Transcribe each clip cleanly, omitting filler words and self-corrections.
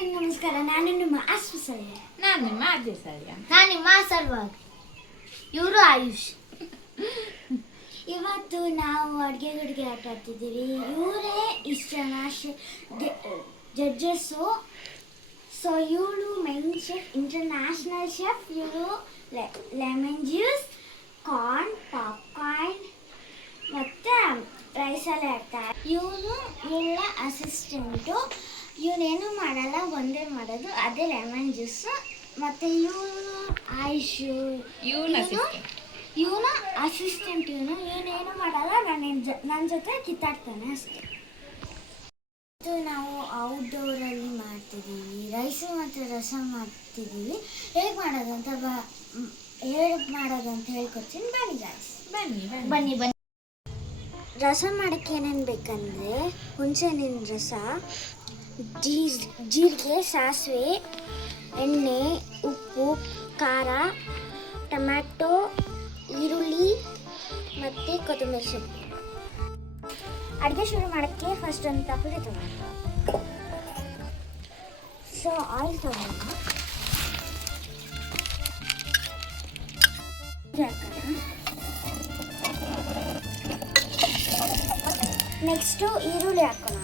ಎಲ್ಲರಿಗೂ ನಮಸ್ಕಾರ. ನಾನು ನಿಮ್ಮ ಆಶ್ವಸಲ್ಯ. ನಾನು ನಿಮ್ಮ ಆದ್ಯಸಲ್ಯ. ನಾನು ನಿಮ್ಮ ಸರ್ವಾಗ್. ಇವರು ಆಯುಷ್. ಇವತ್ತು ನಾವು ಅಡುಗೆ ಗುಡ್ಗೆ ಆಟ ಆಡ್ತಿದ್ದೀವಿ. ಇವರೇ ಇಷ್ಟು ಜನ ಜಡ್ಜಸ್ಸು. ಸೊ ಇವಳು ಮೈನ್ ಶೆಫ್, ಇಂಟರ್ನ್ಯಾಷನಲ್ ಶೆಫ್. ಇವರು ಲೆಮನ್ ಜ್ಯೂಸ್, ಕಾರ್ನ್, ಪಾಪ್ಕಾರ್ನ್ ಮತ್ತು ರೈಸಲ್ಲಿ ಆಡ್ತಾರೆ. ಇವನು ಇವಳ ಅಸಿಸ್ಟೆಂಟು. ಇವನೇನು ಮಾಡಲ್ಲ, ಒಂದೇ ಮಾಡೋದು ಅದೇ ಲೆಮನ್ ಜ್ಯೂಸು. ಮತ್ತು ಇವನು ಆಯುಷು, ಇವನು ಅಸಿಸ್ಟೆಂಟ್. ಇವನೇನು ಮಾಡಲ್ಲ, ನನ್ನ ಜೊತೆ ಕಿತ್ತಾಡ್ತಾನೆ ಅಷ್ಟೇ. ಇದು ನಾವು ಔಟ್ಡೋರಲ್ಲಿ ಮಾಡ್ತಿದ್ದೀವಿ. ರೈಸು ಮತ್ತು ರಸಮ್ ಮಾಡ್ತಿದ್ದೀವಿ. ಹೇಗೆ ಮಾಡೋದಂತ ಹೇಳ್ಕೊಡ್ತೀನಿ. ಬನ್ನಿ ಗಾಯ್ಸ್, ಬನ್ನಿ. ರಸಮ್ ಮಾಡೋಕ್ಕೆ ಏನೇನು ಬೇಕಂದರೆ ಹುಣಸೆಹಣ್ಣಿನ ರಸ, ಜೀರಿಗೆ, ಸಾಸಿವೆ, ಎಣ್ಣೆ, ಉಪ್ಪು, ಖಾರ, ಟೊಮ್ಯಾಟೊ, ಈರುಳ್ಳಿ ಮತ್ತು ಕೊತ್ತಂಬರಿ ಸೊಪ್ಪು. ಅಡುಗೆ ಶುರು ಮಾಡೋಕ್ಕೆ ಫಸ್ಟ್ ಒಂದು ತಪ್ಪಲೆ ತಗೋಣ. ಸೊ ಆಯಿಲ್ ತಗೋಣ. ನೆಕ್ಸ್ಟು ಈರುಳ್ಳಿ ಹಾಕೋಣ.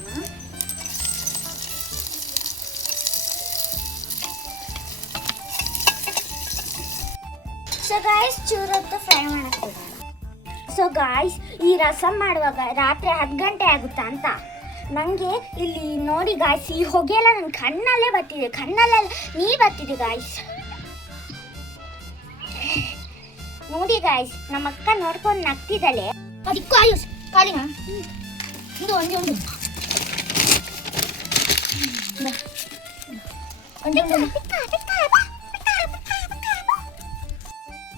ಸೊ ಗಾಯ್ಸ್, ಚೂರೊತ್ತು ಫ್ರೈ ಮಾಡಕ್ಕೆ. ಸೊ ಗಾಯ್ಸ್, ಈ ರಸಮ್ ಮಾಡುವಾಗ ರಾತ್ರಿ 10 ಗಂಟೆ ಆಗುತ್ತಾ ಅಂತ ನನಗೆ ಇಲ್ಲಿ ನೋಡಿ ಗಾಯ್ಸ್, ಈ ಹೊಗೆ ಎಲ್ಲ ನನ್ನ ಕಣ್ಣಲ್ಲೇ ಬರ್ತಿದೆ, ನೀರು ಬರ್ತಿದೆ ಗಾಯ್ಸ್. ನೋಡಿ ಗಾಯ್ಸ್, ನಮ್ಮ ಅಕ್ಕ ನೋಡ್ಕೊಂಡು ನಗ್ತಿದ್ದಾಳೆ. ಅದಕ್ಕೂ ಆಯುಷ್ ಕಾಲಿನ ಒಂದು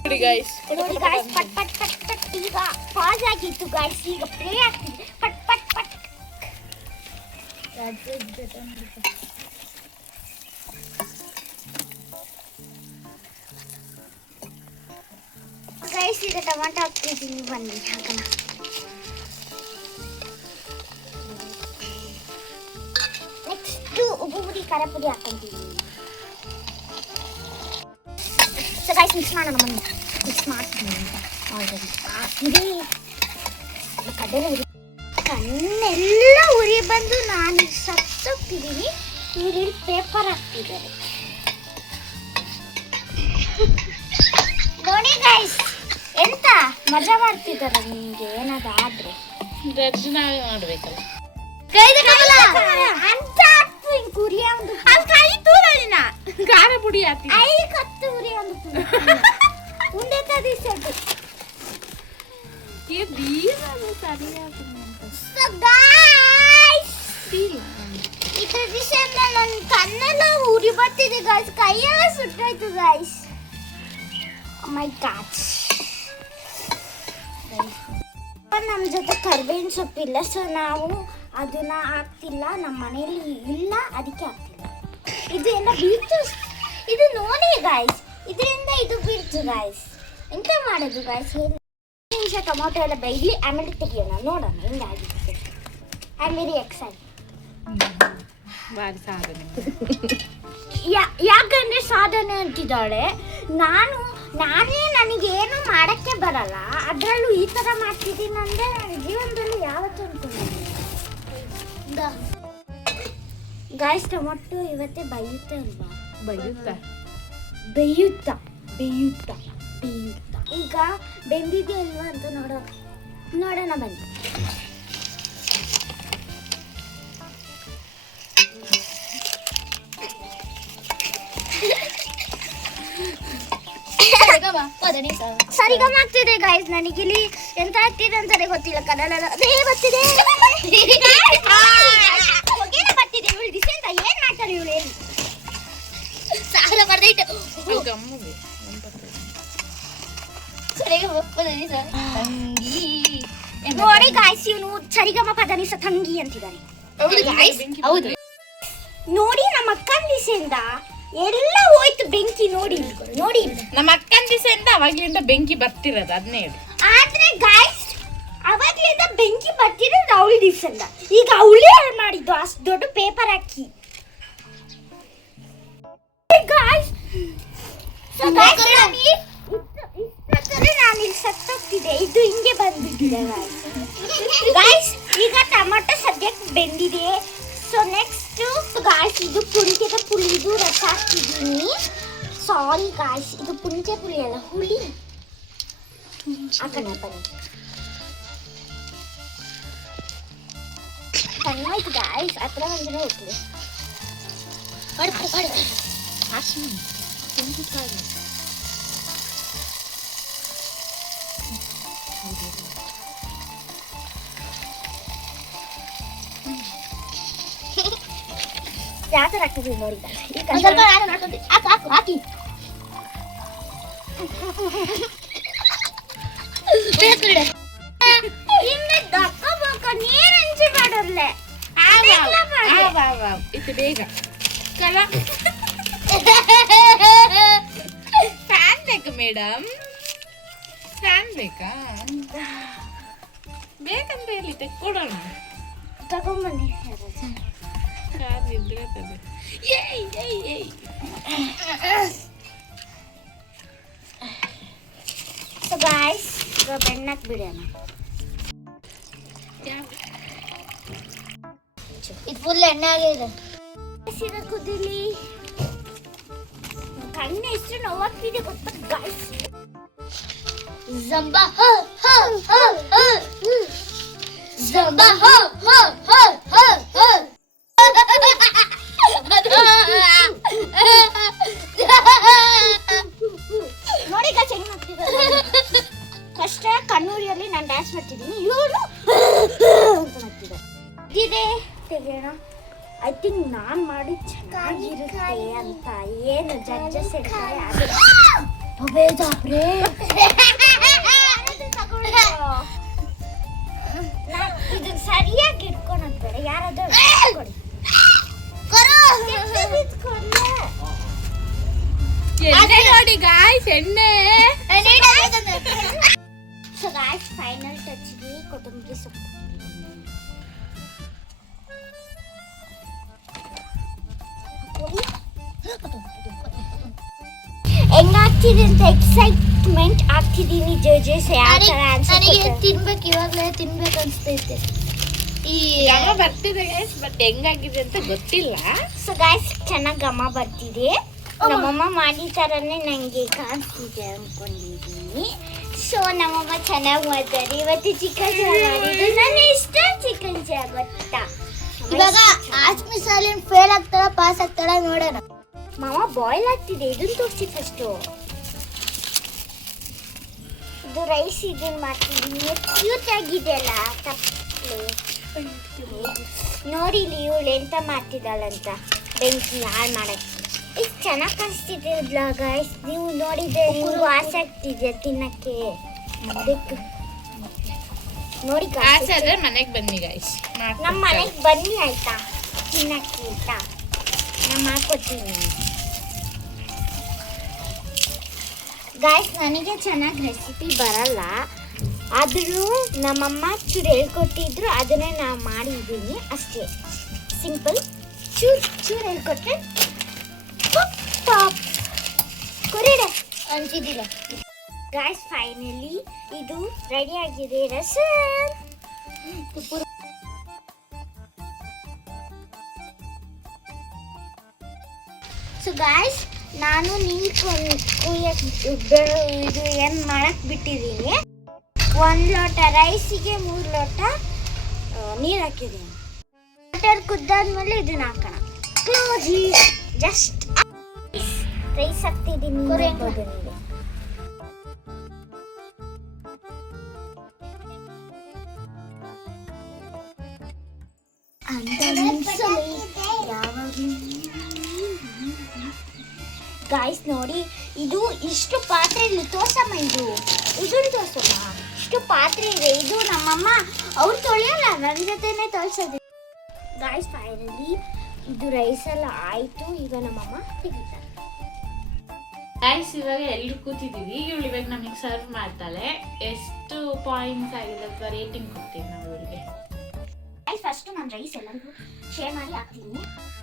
ನೋಡಿ ಗಾಯ್ಸ್, ಪಟ್ ಪಟ್ ಪಟ್ ಪಟ್. ಈಗ ಪಾಸ್ ಆಗಿತ್ತು ಗಾಯ್ಸ್, ಈಗ ಪ್ಲೇ ಆಗ್ತಿದೆ. ಪಟ್ ಪಟ್ ಪಟ್. ಗೈಸ್, ಈಗ ಟೊಮಾಟೊ ಹಾಕ್ತಿದ್ದೀನಿ. ಬನ್ನಿ ಹಾಕೋಣ. ನೆಕ್ಸ್ಟು ಉಪ್ಪು ಪುಡಿ, ಖಾರ ಪುಡಿ ಹಾಕೊಂತೀವಿ. ಸೊ ಗೈಸ್, ಮಿಕ್ಸ್ ಮಾಡೋಣ. ಬನ್ನಿ ಮಿಕ್ಸ್ ಮಾಡ್ತೀನಿ. ಕಣ್ಣೆಲ್ಲ ಉರಿ ಬಂದು ನಾನು ಸತ್ತೋಗ್ತಿದ್ದೀನಿ. ಇವ್ರು ಪೇಪರ್ ಹಾಕ್ತಿದ್ದಾರೆ ನೋಡಿ ಗೈಸ್, ಎಂತ ಮಜಾ ಮಾಡ್ತಿದ್ದಾರೆ. ನಿಮ್ಗೆ ಏನಾದ್ರು ಆದ್ರೆ ನಾವೇ ಮಾಡ್ಬೇಕಲ್ಲ. ಉರಿ ಒಂದು ಖಾರ ಪುಡಿ ಹಾಕಿ ಕತ್ತು ಉರಿ ಒಂದು ಉಂಡೆ ತದಿಸೋದು. ನನ್ನ ಕಣ್ಣೆಲ್ಲ ಉರಿ ಬರ್ತಿದೆ ಗಾಯ್ಸ್, ಕೈಯೆಲ್ಲ ಸುಟ್ಟಾಯ್ತು ಗಾಯ್ಸ್. ಮೈ ಗಾಡ್. ನಮ್ಮ ಜೊತೆ ಕರಿಬೇವಿನ ಸೊಪ್ಪಿಲ್ಲ, ಸೊ ನಾವು ಅದನ್ನ ಹಾಕ್ತಿಲ್ಲ. ನಮ್ಮ ಮನೆಯಲ್ಲಿ ಇಲ್ಲ, ಅದಕ್ಕೆ ಹಾಕ್ತಿಲ್ಲ. ಇದು ಎಲ್ಲ ಬೀಳ್ತು. ಇದು ನೋಡಿ ಗಾಯ್ಸ್, ಇದರಿಂದ ಇದು ಬೀಳ್ತು ಗಾಯ್ಸ್. ಎಂತ ಮಾಡೋದು ಗಾಯ್ಸ್? ನಿಮಿಷ ಟೊಮಾಟೊ ಎಲ್ಲ ಬೇಯಲಿ, ಆಮೇಲೆ ತೆಗಿಯೋಣ. ನೋಡೋಣ ಹೆಂಗಾಗಿತ್ತು. I am very excited. ಯಾಕಂದ್ರೆ ಸಾಧನೆ ಅಂತಿದ್ದಾಳೆ. ನನಗೇನು ಮಾಡಕ್ಕೆ ಬರಲ್ಲ, ಅದರಲ್ಲೂ ಈ ಥರ ಮಾಡ್ತಿದ್ದೀನಿ ಅಂದರೆ ನನ್ನ ಜೀವನದಲ್ಲಿ ಯಾವತ್ತೂ ಅನ್ಕೊಂಡಿದ್ದೀನಿ. ಗಾಯ್ಸ್, ಟೊಮಾಟೊ ಇವತ್ತೇ ಬೇಯುತ್ತೆ ಅಲ್ವಾ? ಬೇಯುತ್ತಾ ಈಗ ಬೆಂದಿದೆ ಅಲ್ವಾ ಅಂತ ನೋಡೋಣ ಬನ್ನಿ. ಸರಿಗಮ ಆಗ್ತಿದೆ ಗಾಯ್ಸ್. ನನಗಿಲ್ಲಿ ಎಂತ ಆಗ್ತಿದೆ ಅಂತಾನೆ ಗೊತ್ತಿಲ್ಲ. ಕನ್ನಡ ಅದೇ ಬರ್ತಿದೆ, ಹೊಗೆನ ಬರ್ತಿದೆ. ಇವಳು ದಿಸೆ ಅಂತ ಏನ್ ಮಾಡ್ತಾರೆ ಇವಳು? ಏನು ಸಾಲ ಬರ್ದೈತೆ. ನೋಡಿ ಗಾಯ್ಸ್, ಇವನು ಸರಿಗಮ ಪದನಿಸ ತಂಗಿ ಅಂತಿದ್ದಾನೆ. ಹೌದು ನೋಡಿ, ನಮ್ಮ ಅಕ್ಕನ ದಿಸೆಯಿಂದ ಎಲ್ಲ ಹೋಯ್ತು ಬೆಂಕಿ. ನೋಡಿ ನಮ್ಮ ಅಕ್ಕನ ದಿಸೆಯಿಂದ ಅವಾಗ್ಲಿಂದ ಬೆಂಕಿ ಬರ್ತಿರೋದು, ಅದನ್ನೇ ಹೇಳಿ. ಆದ್ರೆ ಗಾಯ್ಸ್, ಅವಾಗ್ಲಿಂದ ಬೆಂಕಿ ಬರ್ತಿರೋದು ಅವಳ ದಿಸೆಯಿಂದ. ಈಗ ಅವಳೇ ಮಾಡಿದ್ದು ಅಷ್ಟು ದೊಡ್ಡ ಪೇಪರ್ ಹಾಕಿ. ನಾನು ಇಲ್ಲಿ ಸತ್ತೋಗ್ತಿದೆ, ಇದು ಹಿಂಗೆ ಬಂದ್ಬಿಟ್ಟಿದೆ ಗಾಯ್ಸ್. ಈಗ ಟೊಮೊಟೊ ಸದ್ಯಕ್ಕೆ ಬೆಂದಿದೆ. ಸೊ ನೆಕ್ಸ್ಟ್ ಗಾಯ್ಸ್, ಇದು ಪುಂಕೆದ ಪುಳಿದು ರಸ ಹಾಕ್ತಿದ್ದೀನಿ. ಸಾರಿ ಗಾಯ್ಸ್, ಇದು ಪುಂಕೆ ಪುಳಿ ಅಲ್ಲ, ಹುಳಿ ಹಾಕೋಣ ಬನ್ನಿ. ಚೆನ್ನಾಯ್ತು ಗಾಯ್ಸ್, ಹತ್ರ ಬಂದ್ರೆ ಹೋಗ್ಲಿ. ಯಾವ ಥರ ಆಗ್ತದೆ ನೋಡಿ ಹಾಕಿ. ನೀರ್ ಹಂಚಿ ಮಾಡೋರ್ಲೆ ಇದು ಬೇಗ ಫ್ಯಾನ್ ಬೇಕಾ ಮೇಡಮ್? ಫ್ಯಾನ್ ಬೇಕಾ? ಬೇಕಂತ ಹೇಳಿ ತೆಕ್ಕೊಡೋಣ. ತಗೊಂಬನ್ನಿ. ಇದ್ರೆ ತಗೋ. ಸೊ ಗಾಯ್ಸ್, ಈಗ ಬೆಣ್ಣಕ್ಕೆ ಬಿಡೋಣ. ಇದು ಫುಲ್ ಎಣ್ಣೆ ಆಗಿದೆ. ಸೀದಾ ಕುದಿಲಿ. ಕಣ್ಣು ಎಷ್ಟು ನೋವಾಗ್ತಿದೆ ಗೊತ್ತಾ ಗಾಯ್ಸ್. ಜಂಬಾ ಹ ಹ ಹ ಹ ಜಂಬಾ ಹ ಹ ಹ ಹ ಹ ನೋಡಿ ಗಾಯ್ಸ್ ಹೆಂಗ್ ಮಾಡ್ತಿದ್ದಾರೆ. ಫಸ್ಟ್ ಕಣ್ಣೂರಿಯಲ್ಲಿ ನಾನು ಡ್ಯಾನ್ಸ್ ಮಾಡ್ತಿದ್ದೀನಿ, ಇವಳು ಅಂತ ಮಾಡ್ತಿದ್ದಾರೆ. ಇದಿದೆ ತೆಗೆಯೋಣ. ಐ ಥಿಂಕ್ ನಾನು ಮಾಡಿ ಚೆನ್ನಾಗಿರುತ್ತೆ ಅಂತ ಏನು ಜಡ್ಜಸ್ ಹೇಳ್ತಾರೆ ಅದು. ಇದು ಸರಿಯಾಗಿ ಇಟ್ಕೊಳಕ್ ಬೇಡ, ಯಾರಾದ್ರೂ ಕೊಡಿ. ಎಣ್ಣೆ ನೋಡಿ ಗಾಯ್ಸ್, ಎಣ್ಣೆ. ಸೊ ಗಾಯ್ಸ್, ಫೈನಲ್ ಟಚ್ಗೆ ಕೊತ್ತಂಬರಿ ಸೊಪ್ಪು. ಹೆಂಗಾಗ್ತಿದೆ ಅಂತ ಎಕ್ಸೈಟ್ಮೆಂಟ್ ಆಗ್ತಿದ್ದೀನಿ. ಜಡ್ಜಸ್ ಯಾವ ಥರ ನನಗೆ ತಿನ್ಬೇಕು, ಇವಾಗಲೇ ತಿನ್ಬೇಕು ಅನ್ಸ್ತೈತೆ. ಈ ಘಮ ಬರ್ತಿದೆ ಗೈಸ್, ಬಟ್ ಹೆಂಗಾಗಿದೆ ಅಂತ ಗೊತ್ತಿಲ್ಲ. ಸೊ ಗಾಯ್ಸ್, ಚೆನ್ನಾಗಿ ಘಮ ಬರ್ತಿದೆ. ನಮ್ಮಮ್ಮ ಮಾಡಿ ಥರನೇ ನನಗೆ ಕಾಣಿಸ್ತಿದೆ ಅನ್ಕೊಂಡಿದ್ದೀನಿ. ಸೊ ನಮ್ಮಮ್ಮ ಚೆನ್ನಾಗಿ ಮಾಡ್ತಾರೆ. ಇವತ್ತು ಚಿಕನ್ ಚಾಯ್ ಮಾಡಿದ್ದು ನನ್ನ ಇಷ್ಟ ಚಿಕನ್ ಚಾಯ್ ಗೊತ್ತಾ. ಇವಾಗ ಆಸ್ಮಿ ಸಾಲಿನ್ ಫೇಲ್ ಆಗ್ತಾಳ ಪಾಸ್ ಆಗ್ತಾಳ ನೋಡೋಣ. ಮಾವ ಬಾಯ್ಲ್ ಆಗ್ತಿದೆ, ಇದನ್ನ ತೋರಿಸಿ ಫಸ್ಟು. ಇದು ರೈಸ್ ಇದನ್ನ ಮಾಡ್ತಿದ್ದೀನಿ. ಕ್ಯೂಟ್ ಆಗಿದೆ ಅಲ್ಲ ತಪ್ಪಲೆ. ನೋಡಿ ಇಲ್ಲಿ ಇವಳು ಎಂತ ಮಾಡ್ತಿದ್ದಾಳಂತ, ಬೆಂಕಿ ಹಾಳು ಮಾಡಕ್ಕೆ. ಎಷ್ಟು ಚೆನ್ನಾಗಿ ಕಾಣಿಸ್ತಿದೆ ಗಾಯ್ಸ್. ನೀವು ನೋಡಿದ್ರೆ ನಿಮ್ಗೂ ಆಸೆ ಆಗ್ತಿದೆ ತಿನ್ನಕ್ಕೆ. ಅದಕ್ಕೆ ನೋಡಿ ಆಸೆ ಆದ್ರೆ ಮನೆಗೆ ಬನ್ನಿ ಗೈಸ್, ನಮ್ಮ ಮನೆಗೆ ಬನ್ನಿ ಆಯ್ತಾ ತಿನ್ನಕ್ಕೆ ಆಯ್ತಾ. ನಾನು ಮಾಡ್ಕೊಡ್ತೀನಿ ಗಾಯ್ಸ್. ನನಗೆ ಚೆನ್ನಾಗಿ ರೆಸಿಪಿ ಬರಲ್ಲ, ಆದರೂ ನಮ್ಮಮ್ಮ ಚೂರು ಹೇಳ್ಕೊಟ್ಟಿದ್ರು, ಅದನ್ನೇ ನಾವು ಮಾಡಿದ್ದೀನಿ ಅಷ್ಟೇ. ಸಿಂಪಲ್ ಚೂರು ಹೇಳ್ಕೊಟ್ರೆ ಟಾಪ್ ಕೊರಿಡ ಅನ್ಸಿದ್ದಿಲ್ಲ ಗಾಯ್ಸ್. ಫೈನಲಿ ಇದು ರೆಡಿ ಆಗಿದೆ ರಸಮ್. ಸೊ ಗಾಯ್ಸ್, ನಾನು ನೀರು ಇದು ಏನು ಮಾಡಕ್ಕೆ ಬಿಟ್ಟಿದ್ದೀನಿ. 1 ಲೋಟ ರೈಸಿಗೆ 3 ಲೋಟ ನೀರು ಹಾಕಿದ್ದೀನಿ. ವಾಟರ್ ಕುದ್ದಾದ್ಮೇಲೆ ಇದನ್ನ ಹಾಕೋಣ. ಕ್ಲೋಸಿ ಜಸ್ಟ್ ರೈಸ್ ಹಾಕ್ತಿದ್ದೀನಿ. ಗಾಯ್ಸ್ ನೋಡಿ, ಇದು ಇಷ್ಟು ಪಾತ್ರೆ ಇಲ್ಲಿ ತೋರ್ಸಮ್ಮ. ಇದನ್ನು ತೋರ್ಸಮ್ಮ. ಇಷ್ಟು ಪಾತ್ರೆ ಇದೆ. ಇದು ನಮ್ಮಮ್ಮ ಅವ್ರು ತೊಳೆಯಲ್ಲ, ನನ್ನ ಜೊತೆನೆ ತೋರ್ಸೋದು. ಗಾಯ್ಸ್ ಫೈನಲಿ ಇದು ರೈಸ್ ಎಲ್ಲ ಆಯ್ತು. ಈಗ ನಮ್ಮಮ್ಮ ತೆಗಿತಾರೆ. ಗೈಸ್, ಇವಾಗ ಎಲ್ಲರೂ ಕೂತಿದ್ದೀವಿ. ಇವಳು ಇವಾಗ ನಮಗೆ ಸರ್ವ್ ಮಾಡ್ತಾಳೆ. ಎಷ್ಟು ಪಾಯಿಂಟ್ಸ್ ಆಗಿದೆ ಅಥವಾ ರೇಟಿಂಗ್ ಕೊಡ್ತೀವಿ ನಾವು ಇವಳಿಗೆ? ಗೈಸ್ ಫಸ್ಟ್ ನಾನು ರೈಸ್ ಎಲ್ಲರಿಗೂ ಶೇರ್ ಮಾಡಿ ಹಾಕ್ತೀನಿ.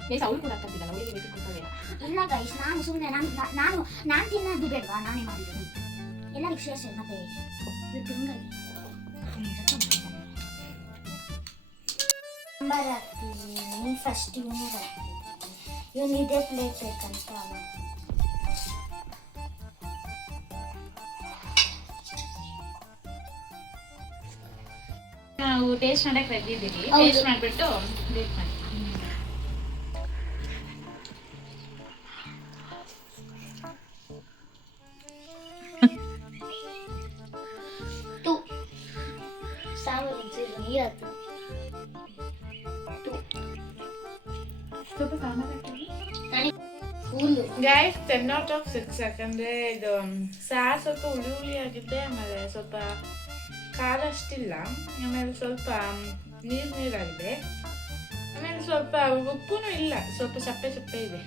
ಗೈಸ್ ಅವಳು ಕೂಡ ಹಾಕ್ತಿದ್ದಲ್ಲ, ಅವಳಿಗೆ ಬೇಕಿಗೆ ಕೊಡ್ತಾಳೆ. ಇಲ್ಲ ಗೈಸ್, ನಾನು ಸುಮ್ಮನೆ ನಾನು ತಿನ್ನೋದು ಬೇಡವಾ, ನಾನೇ ಮಾಡಿರೋದು. ಎಲ್ಲರಿಗೂ ಶೇರ್ ಮತ್ತೆ ಸಾಂಬಾರು ಹಾಕ್ತೀನಿ. ಫಸ್ಟ್ ಇವನಿಗೆ ಹಾಕ್ತೀನಿ. ಇವನು ಇದೇ ಪ್ಲೇಟ್ ಬೇಕಂತ ಅವ. ನಾವು ಟೇಸ್ಟ್ ಮಾಡಕ್ಕೆ ರೆಡಿ ಇದ್ದೀವಿ. ಹೌದು. ಟೇಸ್ಟ್ ಮಾಡಿಬಿಟ್ಟು ವೇಟ್ ಮಾಡಿ. ಸಾಂಬಾರು ನೀರು ಹಾಕ್ತೀನಿ. ಸ್ವಲ್ಪ ಸಾಂಬಾರು ಹಾಕಿ. ಫುಲ್ಲು ಗೈಸ್ 10 out of 6 ಯಾಕಂದ್ರೆ ಇದು ಸಾರು ಸ್ವಲ್ಪ ಹುಳಿ ಹುಳಿ ಆಗಿದೆ, ಆಮೇಲೆ ಸ್ವಲ್ಪ ಖಾರ ಅಷ್ಟಿಲ್ಲ, ಆಮೇಲೆ ಸ್ವಲ್ಪ ನೀರಾಗಿದೆ, ಆಮೇಲೆ ಸ್ವಲ್ಪ ಉಪ್ಪುನೂ ಇಲ್ಲ, ಸ್ವಲ್ಪ ಸಪ್ಪೆ ಸಪ್ಪೆ ಇದೆ.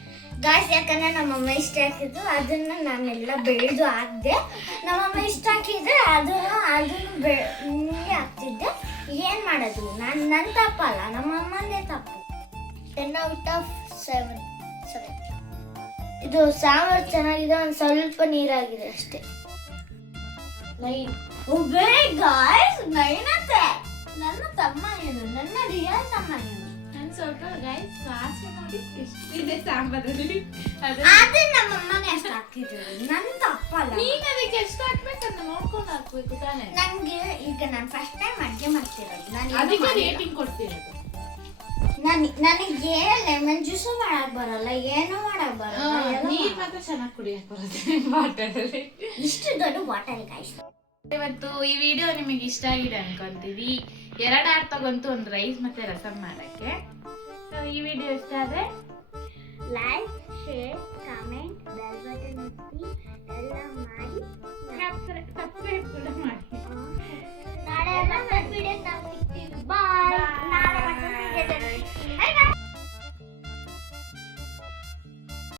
ಗಾಯ್ಸ್ ಯಾಕಂದ್ರೆ ನಮ್ಮಮ್ಮ ಇಷ್ಟ ಹಾಕಿದ್ರು ಅದನ್ನ ನಾನೆಲ್ಲ ಬೆಳೆದು ಹಾಕ್ದೆ. ನಮ್ಮಮ್ಮ ಇಷ್ಟ ಹಾಕಿದ್ರೆ ಅದನ್ನು ಹಿಂಗೆ ಹಾಕ್ತಿದ್ದೆ. ಏನು ಮಾಡೋದು, ನನ್ನ ತಪ್ಪಲ್ಲ, ನಮ್ಮಮ್ಮನೇ ತಪ್ಪು. 10 out of 7. ಇದು ಸಾಂಬಾರು ಚೆನ್ನಾಗಿದೆ, ಒಂದು ಸ್ವಲ್ಪ ನೀರಾಗಿದೆ ಅಷ್ಟೇ. 9. ಗಾಯ್ಸ್ ನೈನತ್ತೆ ನನ್ನ ತಮ್ಮ ಏನು, ನನ್ನ ರಿಯಲ್ ತಮ್ಮ ಏನು. ನಾನು ಸ್ವಲ್ಪ ಗೈಸ್ ಸಾಸಿವೆ ನೋಡಿ ಎಷ್ಟಿದೆ ಸಾಂಬಾರಲ್ಲಿ, ಅದು ನಮ್ಮಮ್ಮನೇ ಅಷ್ಟು ಹಾಕಿದ್ರು, ನನ್ನ ತಪ್ಪಲ್ಲ. ನೀನು ಅದಕ್ಕೆ ಎಷ್ಟು ಹಾಕ್ಬೇಕಂತ ನೋಡ್ಕೊಂಡು ಹಾಕ್ಬೇಕು ತಾನೆ. ನನಗೆ ಈಗ ನಾನು ಫಸ್ಟ್ ಟೈಮ್ ಅಡುಗೆ ಮಾಡ್ತಿರೋದು, ಅದಕ್ಕೆ ರೇಟಿಂಗ್ ಕೊಡ್ತಿರೋದು. ನನಗೆ ಲೆಮನ್ ಜ್ಯೂಸು ಮಾಡಕ್ ಬರಲ್ಲ, ಏನು ಮಾಡಕ್ ಬರಲ್ಲ. ನೀರು ಮಾತ್ರ ಚೆನ್ನಾಗಿ ಕುಡಿಯಕ್ಕೆ ಬರುತ್ತೆ ಬಾಟಲಲ್ಲಿ. ಇಷ್ಟು ದೊಡ್ಡ ಬಾಟಲ್ ಗಾಯ್ಸ್. ಇವತ್ತು ಈ ವಿಡಿಯೋ ನಿಮಗೆ ಇಷ್ಟ ಆಗಿದೆ ಅನ್ಕೊಂತೀವಿ. 2 ಆರ್ ತಗೊಂತು, ಒಂದು ರೈಸ್ ಮತ್ತೆ ರಸಂ ಮಾಡಕ್ಕೆ. ಈ ವಿಡಿಯೋ ಇಷ್ಟ ಆದ್ರೆ ಲೈಕ್